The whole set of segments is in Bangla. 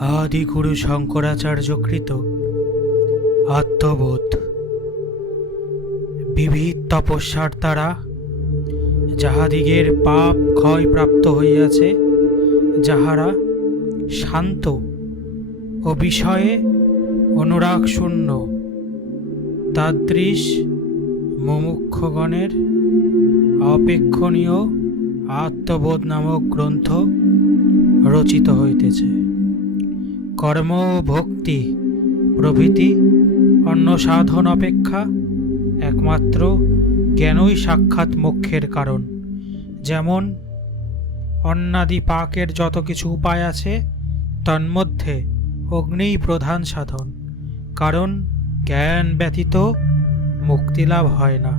আদিগুরু শঙ্করাচার্যকৃত আত্মবোধ। বিবিধ তপস্যার দ্বারা যাহাদিগের পাপ ক্ষয় প্রাপ্ত হইয়াছে, যাহারা শান্ত ও বিষয়ে অনুরাগ শূন্য, তাদৃশ মুমুক্ষগণের অপেক্ষণীয় আত্মবোধ নামক গ্রন্থ রচিত হইতেছে। কর্ম ও ভক্তি প্রভৃতি অন্য সাধন অপেক্ষা একমাত্র জ্ঞানই সাক্ষাৎ মোক্ষের কারণ। যেমন, অন্নাদি পাকের যত কিছু উপায় আছে, তন্মধ্যে অগ্নিই প্রধান সাধন, কারণ জ্ঞান ব্যতীত মুক্তিলাভ হয় না।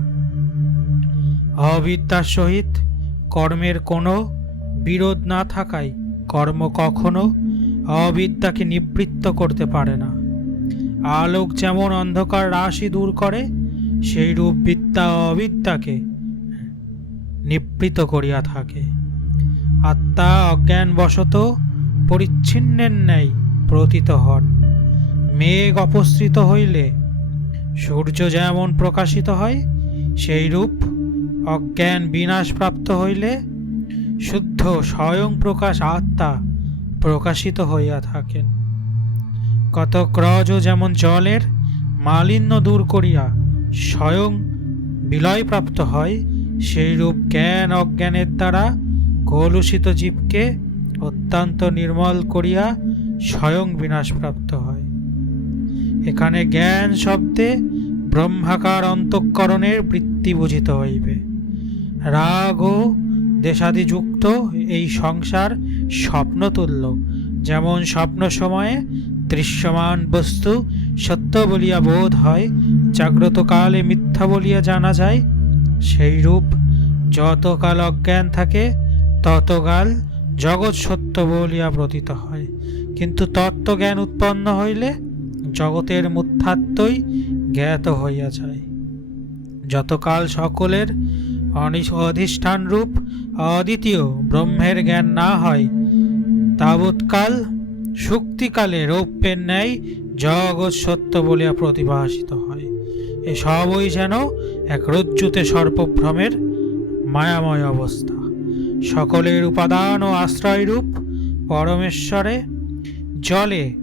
অবিদ্যার সহিত কর্মের কোনো বিরোধ না থাকায় কর্ম কখনো অবিদ্যাকে নিবৃত্ত করতে পারে না। আলোক যেমন অন্ধকার রাশি দূর করে সেই রূপ বিদ্যা অবিদ্যাকে নিবৃত করিয়া থাকে। আত্মা অজ্ঞানবশত পরিচ্ছিন্নের ন্যায় প্রতীত হন। মেঘ অপসৃত হইলে সূর্য যেমন প্রকাশিত হয় সেই রূপ অজ্ঞান বিনাশপ্রাপ্ত হইলে শুদ্ধ স্বয়ং প্রকাশ আত্মা প্রকাশিত হইয়া থাকেন। কত ক্রজ যেমন জলের, মালিন্য দূর করিয়া স্বয়ং বিলয়প্রাপ্ত হয় সেই রূপ জ্ঞান অজ্ঞানের দ্বারা কলুষিত জীবকে অত্যন্ত নির্মল করিয়া স্বয়ং বিনাশপ্রাপ্ত হয়। এখানে জ্ঞান শব্দে ব্রহ্মাকার অন্তঃকরণের বৃত্তি বুঝিত হইবে। রাগ ও দেশাদিযুক্ত এই সংসার স্বপ্নতুল্য। যেমন স্বপ্ন সময়ে দৃশ্যমান বস্তু সত্য বলিয়া বোধ হয়, জাগ্রত কালে মিথ্যা বলিয়া জানা যায়, সেই রূপ যতকাল অজ্ঞান থাকে, ততকাল জগৎ সত্য বলিয়া প্রতীত হয়। কিন্তু তত্ত্বজ্ঞান উৎপন্ন হইলে জগতের মুথাত্মই জ্ঞাত হইয়া যায়। যতকাল সকলের অনিশ- অধিষ্ঠান রূপ অদ্বিতীয় ব্রহ্মের জ্ঞান না হয়, তাবৎকাল শুক্তিকালে রৌপ্যের ন্যায় জগৎ সত্য বলিয়া প্রতিভাসিত হয়। এ সবই যেন এক রজ্জুতে সর্পভ্রমের মায়াময় অবস্থা। সকলের উপাদান ও আশ্রয়রূপ পরমেশ্বরে জলে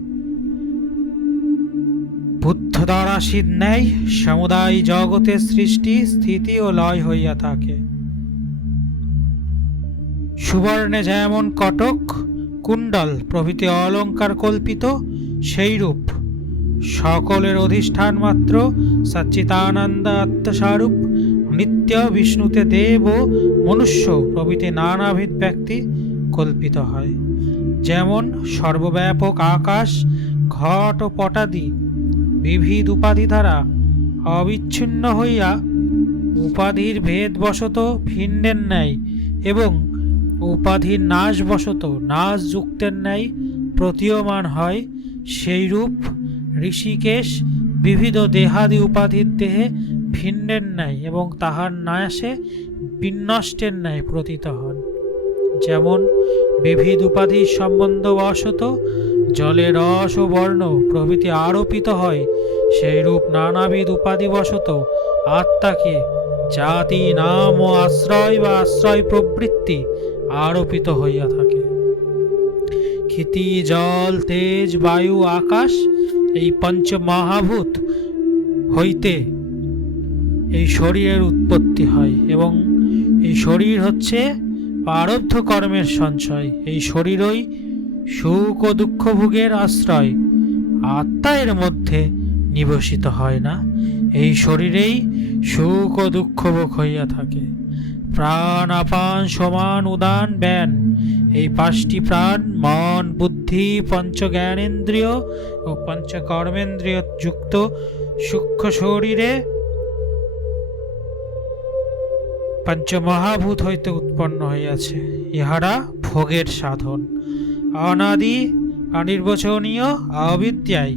বুদ্ধ দ্বারাশীর ন্যায় সমুদায় জগতের সৃষ্টি, স্থিতি ও লয় হইয়া থাকে। সুবর্ণে যেমন কটক, কুণ্ডল প্রভৃতি অলঙ্কার কল্পিত, সেইরূপ সকলের অধিষ্ঠান মাত্র সচ্চিতানন্দ আত্মস্বরূপ, নিত্য বিষ্ণুতে দেব মনুষ্য প্রভৃতি নানাবিধ ব্যক্তি কল্পিত হয়। যেমন সর্বব্যাপক আকাশ, ঘট ও পটাদি বিবিধ উপাধি দ্বারা অবিচ্ছিন্ন হইয়া উপাধির ভেদবশত ভিন্নের ন্যায় এবং উপাধির নাশবশত নাশ যুক্তের ন্যায় প্রতীয়মান হয়, সেইরূপ ঋষিকেশ বিবিধ দেহাদি উপাধির দেহে ভিন্নের ন্যায় এবং তাহার নাশে বিনষ্টের ন্যায় প্রতীত হন। যেমন বিবিধ উপাধির সম্বন্ধবশত জলে রস ও বর্ণ প্রভৃতি আরোপিত হয় সেই রূপ নানাবিধ উপাধিবশত আত্মাকে জাতি, নাম ও আশ্রয় বা আশ্রয় প্রবৃত্তি আরোপিত হইয়া থাকে। ক্ষিতি, জল, তেজ, বায়ু, আকাশ এই পঞ্চ মহাভূত হইতে এই শরীরের উৎপত্তি হয় এবং এই শরীর হচ্ছে প্রারব্ধ কর্মের সঞ্চয়। এই শরীরই সুখ ও দুঃখ ভোগের আশ্রয় আত্মা এর মধ্যে নিবসিত হয় না। এই শরীরেই সুখ ও দুঃখ ভোগ হইয়া থাকে। প্রাণ, আপান, সমান, উদান, ব্যান। এই পাঁচটি প্রাণ মন, বুদ্ধি পঞ্চ জ্ঞানেন্দ্রিয় ও পঞ্চ কর্মেন্দ্রিয় যুক্ত সূক্ষ্ম শরীরে পঞ্চমহাভূত হইতে উৎপন্ন হইয়াছে। ইহারা ভোগের সাধন। অনাদি, অনির্বচনীয়, অবিদ্যায়,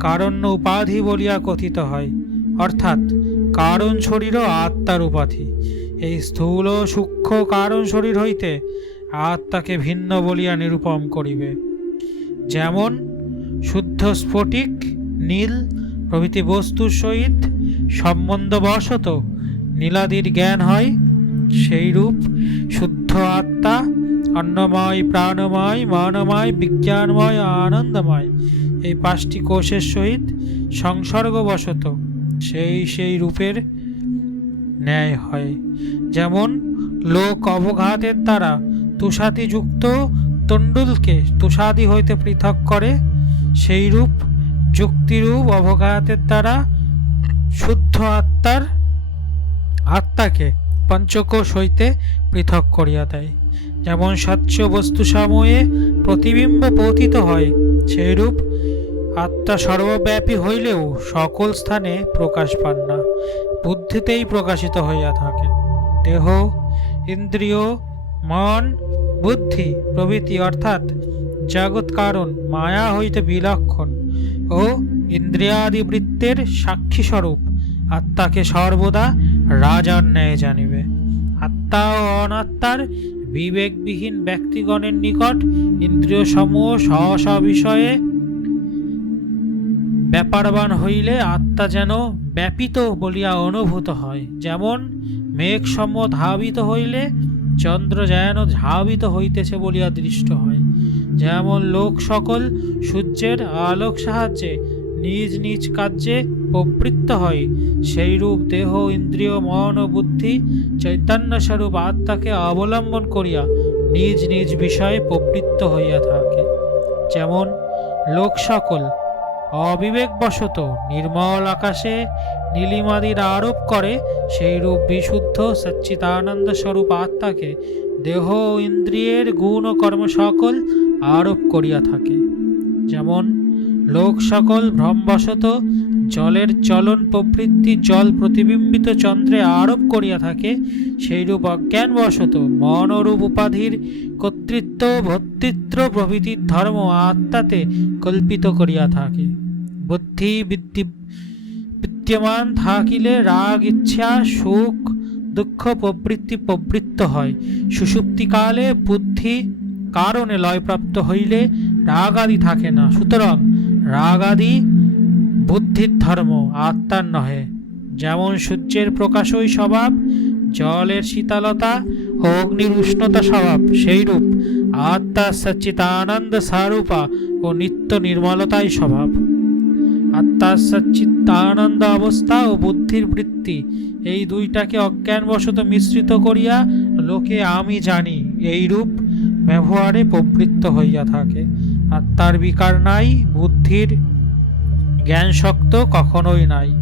কারণ্য উপাধি বলিয়া কথিত হয়। অর্থাৎ কারণ শরীরও আত্মার উপাধি। এই স্থূল সূক্ষ্ম কারণ শরীর হইতে আত্মাকে ভিন্ন বলিয়া নিরূপম করিবে। যেমন শুদ্ধ স্ফটিক, নীল, প্রভৃতি বস্তুর সহিত সম্বন্ধবশত নীলাদির জ্ঞান হয়, সেইরূপ শুদ্ধ আত্মা অন্নময়, প্রাণময়, মানময়, বিজ্ঞানময়, আনন্দময়। এই পাঁচটি কোষের সহিত সংসর্গবশত সেই সেই রূপের ন্যায় হয়। যেমন লোক অবঘাতের দ্বারা তুষাদিযুক্ত তণ্ডুলকে তুষাদি হইতে পৃথক করে সেইরূপ যুক্তিরূপ অবঘাতের দ্বারা শুদ্ধ আত্মার আত্মাকে পঞ্চকোষ হইতে পৃথক করিয়া দেয়। যেমন স্বচ্ছ বস্তু সময়ে প্রতিবিম্ব পতিত হয়, সেইরূপ আত্মা সর্বব্যাপী হইলেও সকল স্থানে প্রকাশ পান না, বুদ্ধিতেই প্রকাশিত হইয়া থাকেন দেহ, ইন্দ্রিয়, মন, বুদ্ধি, প্রভৃতি অর্থাৎ জগৎ কারণ মায়া হইতে বিলক্ষণ ও ইন্দ্রিয়াদি বৃত্তের সাক্ষী স্বরূপ আত্মাকে সর্বদা রাজার ন্যায় জানিবে। আত্মা ও অনাত্মার বিবেকবিহীন ব্যক্তিগণের নিকট ইন্দ্রিয় সমূহ স্ব বিষয়ে ব্যাপারবান হইলে আত্মা যেন ব্যাপিত বলিয়া অনুভূত হয়। যেমন মেঘসমূহ ধাবিত হইলে চন্দ্র যেন ধাবিত হইতেছে বলিয়া দৃষ্ট হয়। যেমন লোক সকল সূর্যের আলোক সাহায্যে নিজ নিজ কার্যে প্রবৃত্ত হয়। সেইরূপ দেহ, ইন্দ্রিয়, মন ও বুদ্ধি চৈতন্যস্বরূপ আত্মাকে অবলম্বন করিয়া নিজ নিজ বিষয়ে প্রবৃত্ত হইয়া থাকে। যেমন লোক সকল অবিবেকবশত নির্মল আকাশে নীলিমাদির আরোপ করে, সেইরূপ বিশুদ্ধ সচ্চিদানন্দ স্বরূপ আত্মাকে দেহ ইন্দ্রিয়ের গুণ ও কর্ম সকল আরোপ করিয়া থাকে। যেমন লোক সকল ভ্রমবশত জলের চলন প্রবৃত্তি জল প্রতিবিম্বিত চন্দ্রে আরোপ করিয়া থাকে, সেইরূপ অজ্ঞানবশত মনরূপ উপাধির কর্তৃত্ব ভর্তৃত্ব প্রভৃতির ধর্ম আত্মাতে কল্পিত করিয়া থাকে। বুদ্ধি বিদ্যি বিদ্যমান থাকিলে রাগ, ইচ্ছা, সুখ, দুঃখ প্রবৃত্তি প্রবৃত্ত হয়। সুষুপ্তিকালে বুদ্ধি কারণে লয়প্রাপ্ত হইলে রাগ আদি থাকে না। সুতরাং রাগ আদি বুদ্ধির ধর্ম, আত্মার নহে। যেমন সূর্যের প্রকাশই স্বভাব, জলের শীতলতা ও অগ্নির উষ্ণতা স্বভাব, সেইরূপ আত্মা সচ্চিতানন্দ স্বরূপা ও নিত্য নির্মলতাই স্বভাব। আত্মার সচ্চিত্তানন্দ অবস্থা ও বুদ্ধির বৃত্তি, এই দুইটাকে অজ্ঞানবশত মিশ্রিত করিয়া লোকে আমি জানি এই রূপ ব্যবহারে প্রবৃত্ত হইয়া থাকে। আত্মার বিকার নাই, বুদ্ধির জ্ঞান শক্ত কখনোই নাই।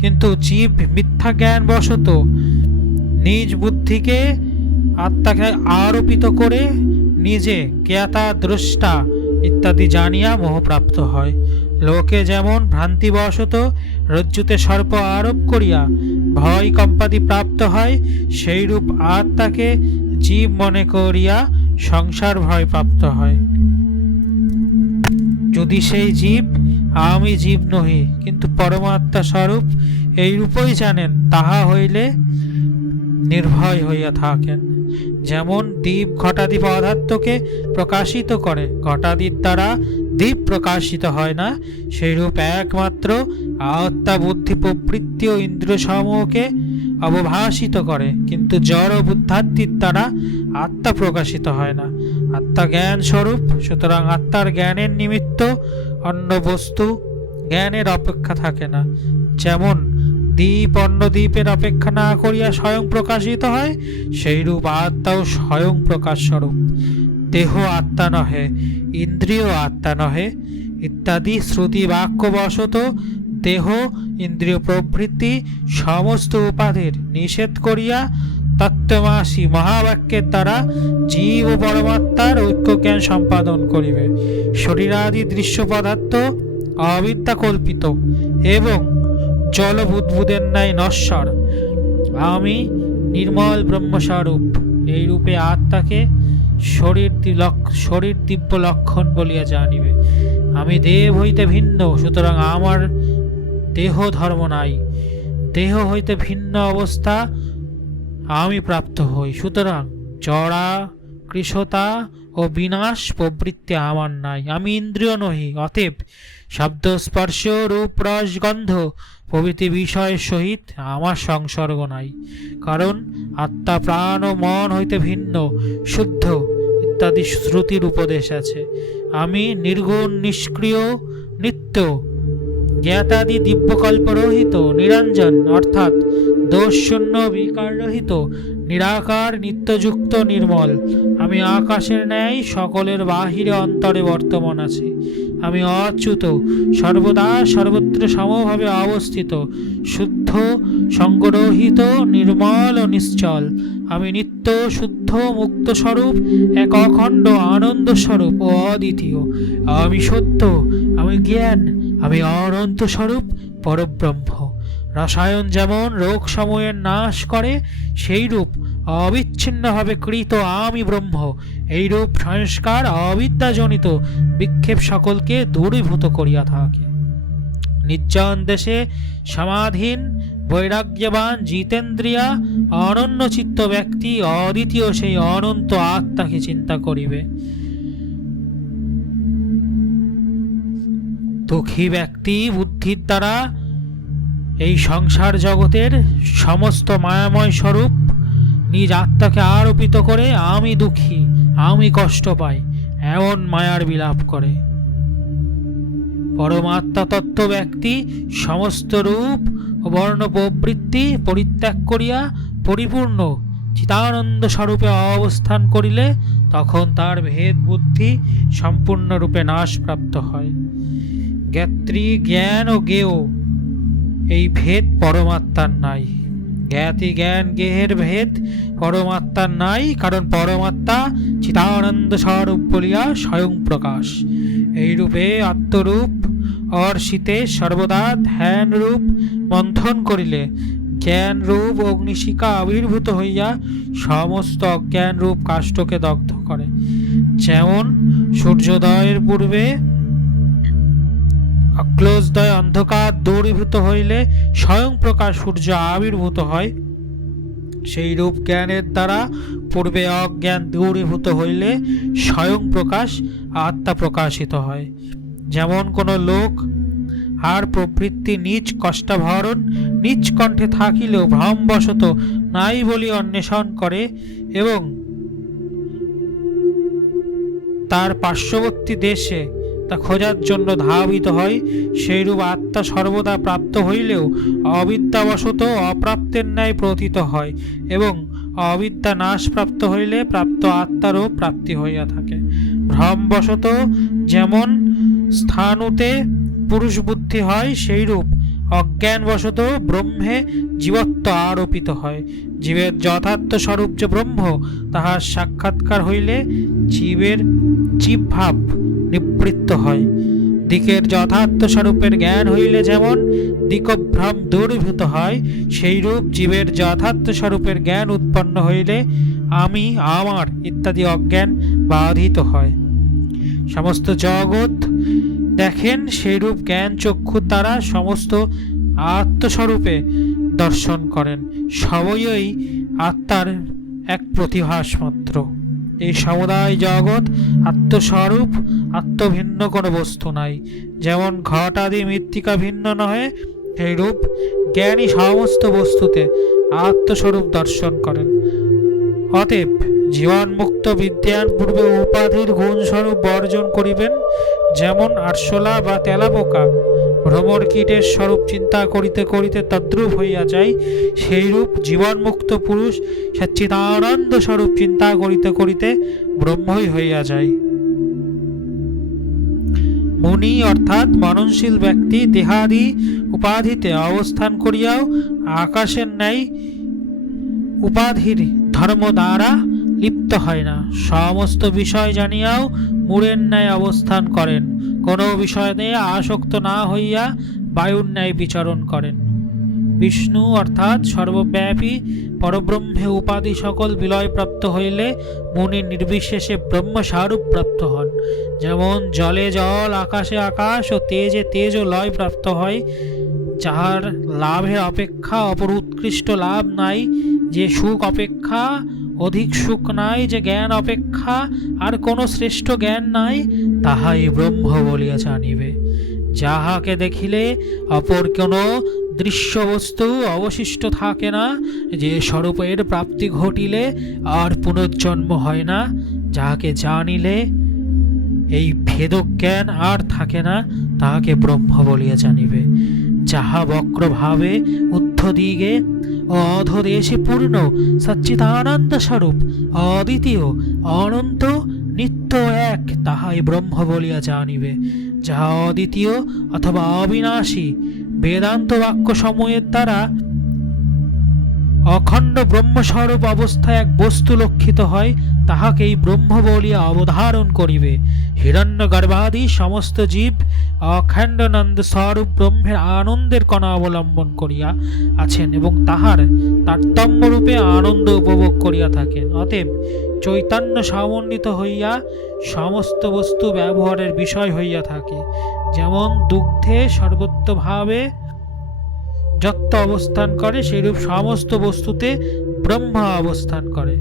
কিন্তু জীব মিথ্যা জ্ঞান বশত নিজ বুদ্ধিকে আত্মাকে আরোপিত করে নিজে জ্ঞাতা, দ্রষ্টা ইত্যাদি জানিয়া মোহপ্রাপ্ত হয়। লোকে যেমন ভ্রান্তিবশত রজ্জুতে সর্প আরোপ করিয়া ভয় কম্পাদি প্রাপ্ত হয়, সেইরূপ আত্মাকে জীব মনে করিয়া সংসার ভয় প্রাপ্ত হয়। যদি সেই জীব, আমি জীব নহি, কিন্তু পরমাত্মা স্বরূপ এই রূপই জানেন, তাহা হইলে নির্ভয় হইয়া থাকেন। যেমন দ্বীপ ঘটাদি পদার্থকে প্রকাশিত করে ঘটাদির দ্বারা দ্বীপ প্রকাশিত হয় না, সেইরূপ একমাত্র আত্মা বুদ্ধি প্রবৃত্তি ও ইন্দ্রিয় সমূহকে অবভাসিত করে। কিন্তু জড় বুদ্ধাত্মির দ্বারা আত্মা প্রকাশিত হয় না। আত্মা জ্ঞান স্বরূপ সুতরাং আত্মার জ্ঞানের নিমিত্ত অন্য বস্তু জ্ঞানের অপেক্ষা থাকে না। যেমন দ্বীপ অন্য দ্বীপের অপেক্ষা না করিয়া স্বয়ং প্রকাশিত হয়, সেইরূপ আত্মাও স্বয়ং প্রকাশ স্বরূপ দেহ আত্মা নহে, ইন্দ্রিয় আত্মা নহে, ইত্যাদি শ্রুতি বাক্যবশত দেহ, ইন্দ্রিয় প্রভৃতি সমস্ত উপাধির নিষেধ করিয়া তত্ত্বমাসী মহাবাক্যের দ্বারা জীব ও পরমাত্মার ঐক্যজ্ঞান সম্পাদন করিবে। শরীরাদি দৃশ্য পদার্থ অবিদ্যা কল্পিত এবং জল ন্যায় নশ্বর। আমি নির্মল ব্রহ্মস্বরূপ এই রূপে আত্মাকে শরীর শরীর দিব্য লক্ষণ বলিয়া জানিবে। আমি দেব হইতে ভিন্ন, সুতরাং আমার দেহ ধর্ম নাই। দেহ হইতে ভিন্ন অবস্থা আমি প্রাপ্ত হই, সুতরাং জড়া কৃশতা ও বিনাশ প্রবৃত্তি আমার নাই। আমি ইন্দ্রিয় নহি, অতএব শব্দ, স্পর্শ, রূপ, রস, গন্ধ প্রভৃতি বিষয়ের সহিত আমার সংসর্গ নাই। কারণ আত্মা, প্রাণ ও মন হইতে ভিন্ন, শুদ্ধ ইত্যাদি শ্রুতির উপদেশ আছে। আমি নির্গুণ নিষ্ক্রিয় নিত্য জ্ঞাতাদি দিব্যকল্পরহিত নিরঞ্জন, অর্থাৎ দোষ দোষশূন্য বিকাররহিত নিরাকার, নিত্যযুক্ত, নির্মল। আমি আকাশের ন্যায়, সকলের বাহিরে অন্তরে বর্তমান আছি। আমি অচ্যুত, সর্বদা সর্বত্র সমভাবে অবস্থিত, শুদ্ধ সঙ্গরহিত নির্মল ও নিশ্চল। আমি নিত্য শুদ্ধ, মুক্ত স্বরূপ, এক অখণ্ড, আনন্দ স্বরূপ ও অদ্বিতীয়। আমি সত্য আমি জ্ঞান, আমি অনন্ত স্বরূপ, পরব্রহ্ম। রসায়ন যেমন রোগ সময়ের নাশ করে, সেই রূপ অবিচ্ছিন্নভাবে কৃত আমি ব্রহ্ম। এই রূপ সংস্কার অবিদ্যাজনিত, বিক্ষেপ সকলকে দূরীভূত করিয়া থাকে। নির্জন দেশে সমাধীন, বৈরাগ্যবান জিতেন্দ্রিয়া অনন্য চিত্ত ব্যক্তি অদ্বিতীয় সেই অনন্ত আত্মাকে চিন্তা করিবে। দুঃখী ব্যক্তি বুদ্ধির দ্বারা এই সংসার জগতের সমস্ত মায়াময় স্বরূপ নিজ আত্মাকে আরোপিত করে আমি দুঃখী, আমি কষ্ট পাই, এমন মায়ার বিলাপ করে। পরমাত্মা তত্ত্ব ব্যক্তি সমস্ত রূপ বর্ণ প্রবৃত্তি পরিত্যাগ করিয়া পরিপূর্ণ চিতানন্দ স্বরূপে অবস্থান করিলে তখন তার ভেদ বুদ্ধি সম্পূর্ণরূপে নাশপ্রাপ্ত হয়। জ্ঞাত্রী জ্ঞান ও জ্ঞেয়। এই ভেদ পরমাত্মার নাই। জ্ঞাতি জ্ঞান গেহের ভেদ পরমাত্মার নাই, কারণ পরমাত্মা চিতানন্দ স্বরূপ বলিয়া স্বয়ং প্রকাশ। এই রূপে আত্মরূপ শীতে সর্বদা ধ্যান রূপ মন্থন করিলে জ্ঞান রূপ অগ্নিশিকা আবির্ভূত হইয়া সমস্ত অজ্ঞান রূপ কাষ্ঠকে দগ্ধ করে। যেমন সূর্যোদয়ের পূর্বে অক্লোজদয় অন্ধকার দূরীভূত হইলে স্বয়ং প্রকাশ সূর্য আবির্ভূত হয়। সেই রূপ জ্ঞানের দ্বারা পূর্বে অজ্ঞান দূরীভূত হইলে স্বয়ং প্রকাশ, আত্মা প্রকাশিত হয়। যেমন কোনো লোক আর প্রবৃত্তি নিজ কষ্টাভরণ, নিজ কণ্ঠে থাকিলেও ভ্রমবশত নাই বলি অন্বেষণ করে এবং তার পার্শ্ববর্তী দেশে তা খোঁজার জন্য ধাবিত হয়, সেইরূপ আত্মা সর্বদা প্রাপ্ত হইলেও অবিদ্যাবশত অপ্রাপ্তের ন্যায় প্রতীত হয় এবং অবিদ্যা নাশপ্রাপ্ত হইলে প্রাপ্ত আত্মারও প্রাপ্তি হইয়া থাকে। ভ্রমবশত যেমন স্থানুতে পুরুষ বুদ্ধি হয়, সেইরূপ অজ্ঞানবশত ব্রহ্মে জীবত্ব আরোপিত হয়। জীবের যথার্থ স্বরূপ যে ব্রহ্ম, তাহার সাক্ষাৎকার হইলে জীবের জীবভাব নিবৃত্ত হয়। দিকের যথার্থ স্বরূপের জ্ঞান হইলে যেমন দিকভ্রম দূরীভূত হয়, সেইরূপ জীবের যথার্থ স্বরূপের জ্ঞান উৎপন্ন হইলে আমি, আমার ইত্যাদি অজ্ঞান বাধিত হয়। সমস্ত জগৎ দেখেন সেইরূপ জ্ঞান চক্ষু দ্বারা সমস্ত আত্মস্বরূপে দর্শন করেন। সবই আত্মার এক প্রতিভাস মাত্র এই সমুদায় জগৎ আত্মস্বরূপ আত্মভিন্ন কোনো বস্তু নাই। যেমন ঘট আদি মৃত্তিকা ভিন্ন নহে, সেইরূপ জ্ঞানী সমস্ত বস্তুতে আত্মস্বরূপ দর্শন করেন। অতএব জীবনমুক্ত বিদ্যান পূর্বে উপাধির গুণস্বরূপ বর্জন করিবেন, যেমন আরশোলা বা তেলাপোকা। ভ্রমর কীটের স্বরূপ চিন্তা করিতে করিতে তদ্রূপ হইয়া যায়, সেইরূপ জীবনমুক্ত পুরুষ সচ্চিদানন্দ স্বরূপ চিন্তা করিতে করিতে ব্রহ্মই হইয়া যায়। মুনি অর্থাৎ মননশীল ব্যক্তি দেহাদি উপাধিতে অবস্থান করিয়াও আকাশের ন্যায় উপাধির ধর্ম দ্বারা লিপ্ত হয় না। সমস্ত বিষয় জানিয়াও মূরের ন্যায় অবস্থান করেন। কোনো বিষয় আসক্ত না হইয়া বায়ুর ন্যায় বিচরণ করেন। বিষ্ণু অর্থাৎ সর্বব্যাপী পরব্রহ্মে উপাধি সকল বিলয়প্রাপ্ত হইলে মুনি নির্বিশেষে ব্রহ্মস্বরূপ প্রাপ্ত হন। যেমন জলে জল, আকাশে আকাশ ও তেজে তেজ ও লয় প্রাপ্ত হয়, যাহার লাভের অপেক্ষা অপর উৎকৃষ্ট লাভ নাই, যে সুখ অপেক্ষা অধিক সুখ নাই যে জ্ঞান অপেক্ষা, আর কোনো শ্রেষ্ঠ জ্ঞান নাই, তাহাই ব্রহ্ম বলিয়া জানিবে যাহাকে দেখিলে অপর কোনো দৃশ্য বস্তু অবশিষ্ট থাকে না, যে স্বরূপের প্রাপ্তি ঘটিলে আর পুনর্জন্ম হয় না। যাহাকে জানিলে এই ভেদজ্ঞান আর থাকে না, তাহাকে ব্রহ্ম বলিয়া জানিবে যাহা বক্রভাবে ও অধদেশে পূর্ণ সচ্চিদানন্দ স্বরূপ অদ্বিতীয়, অনন্ত, নিত্য এক, তাহাই ব্রহ্ম বলিয়া জানিবে। যাহা অদ্বিতীয় অথবা অবিনাশী, বেদান্ত বাক্য সময়ের দ্বারা অখণ্ড ব্রহ্মস্বরূপ অবস্থায় এক বস্তু লক্ষিত হয়, তাহাকেই ব্রহ্ম বলিয়া অবধারণ করিবে। হিরণ্য গর্ভাদি সমস্ত জীব অখণ্ডানন্দ স্বরূপ ব্রহ্মের আনন্দের কণা অবলম্বন করিয়া আছেন এবং তাহার তারতম্যরূপে আনন্দ উপভোগ করিয়া থাকেন। অতএব চৈতন্য সমন্বিত হইয়া সমস্ত বস্তু ব্যবহারের বিষয় হইয়া থাকে। যেমন দুগ্ধে সর্বত্রভাবে যত্ত অবস্থান করে, সেইরূপ সমস্ত বস্তুতে ব্রহ্মা অবস্থান করে।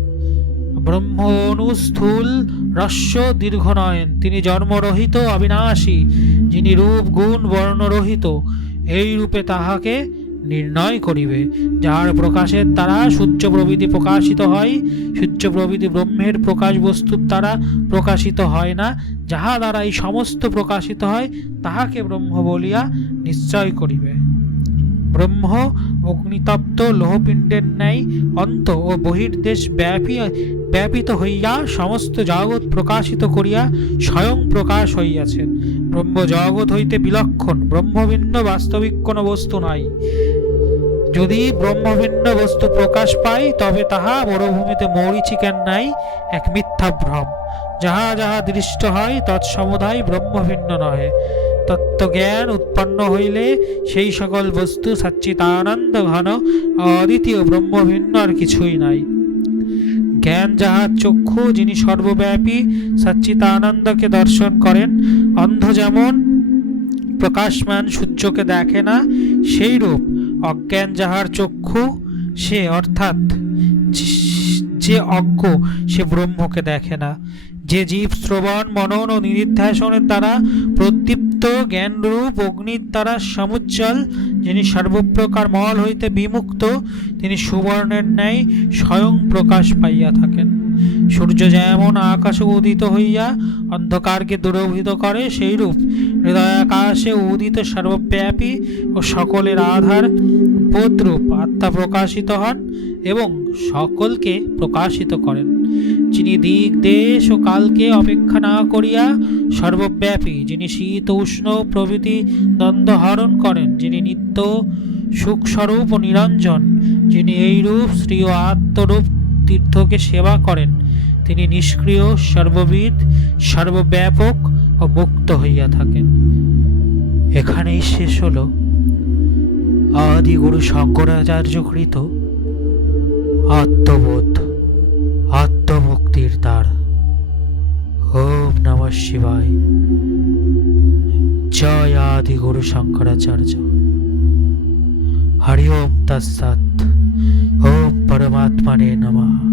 ব্রহ্ম অনুস্থূল রস্য দীর্ঘনয়ন, তিনি জন্মরহিত অবিনাশী, যিনি রূপ, গুণ বর্ণরহিত এই রূপে তাহাকে নির্ণয় করিবে, যাহার প্রকাশের দ্বারা সূর্য প্রভৃতি প্রকাশিত হয়, সূর্য প্রভৃতি ব্রহ্মের প্রকাশ বস্তুর দ্বারা প্রকাশিত হয় না, যাহা দ্বারা এই সমস্ত প্রকাশিত হয়, তাহাকে ব্রহ্ম বলিয়া নিশ্চয় করিবে। ব্রহ্ম অগ্নিতপ্ত লোহপিণ্ডের ন্যায় অন্ত ও বহির্দেশ ব্যাপী, ব্যাপিত হইয়া সমস্ত জগৎ প্রকাশিত করিয়া স্বয়ং প্রকাশ হইয়াছেন। ব্রহ্ম জগৎ হইতে বিলক্ষণ, ব্রহ্মভিন্ন বাস্তবিক কোনো বস্তু নাই। যদি ব্রহ্মভিন্ন বস্তু প্রকাশ পায়, তবে তাহা মরুভূমিতে মৌরিচিকার নাই এক মিথ্যা ভ্রম। যাহা যাহা দৃষ্ট হয়, তৎসমুদায় ব্রহ্মভিন্ন নহে। তত্ত্বজ্ঞান উৎপন্ন হইলে সেই সকল বস্তু সচ্চিদানন্দ ঘন অদ্বিতীয় ব্রহ্মভিন্ন আর কিছুই নাই। জ্ঞান যাহার চক্ষু, যিনি সর্বব্যাপী সচ্চিদানন্দকে দর্শন করেন, অন্ধ যেমন প্রকাশমান সূর্যকে দেখে না সেই রূপ অজ্ঞান যাহার চক্ষু, সে অর্থাৎ যে অজ্ঞ, সে ব্রহ্মকে দেখে না। যে জীব শ্রবণ, মনন ও নিরিধ্যাসনের দ্বারা প্রদীপ্ত জ্ঞানরূপ অগ্নির দ্বারা সমুজ্জ্বল, যিনি সর্বপ্রকার মল হইতে বিমুক্ত, তিনি সুবর্ণের ন্যায় স্বয়ং প্রকাশ পাইয়া থাকেন। সূর্য যেমন আকাশে উদিত হইয়া অন্ধকারকে দূরভূত করে, সেইরূপ হৃদয় আকাশে উদিত সর্বব্যাপী ও সকলের আধার বোধরূপ আত্মা প্রকাশিত হন এবং সকলকে প্রকাশিত করেন। যিনি দিক, দেশ ও কালকে অপেক্ষা না করিয়া সর্বব্যাপী, যিনি শীত, উষ্ণ প্রভৃতি দ্বন্দ্ব হরণ করেন, যিনি নিত্য সুখস্বরূপ ও নিরঞ্জন, যিনি এইরূপ শ্রী ও আত্মরূপ তীর্থকে সেবা করেন, তিনি নিষ্ক্রিয় সর্ববিদ সর্বব্যাপক ও মুক্ত হইয়া থাকেন। এখানেই শেষ হলো আদিগুরু শঙ্করাচার্যকৃত আত্মবোধ, আত্মমুক্তির তার ওম নম শিবায়। জয় আদি গুরু শঙ্করাচার্য হরি ওম তৎসৎ। ওম পরমাত্মনে নমঃ।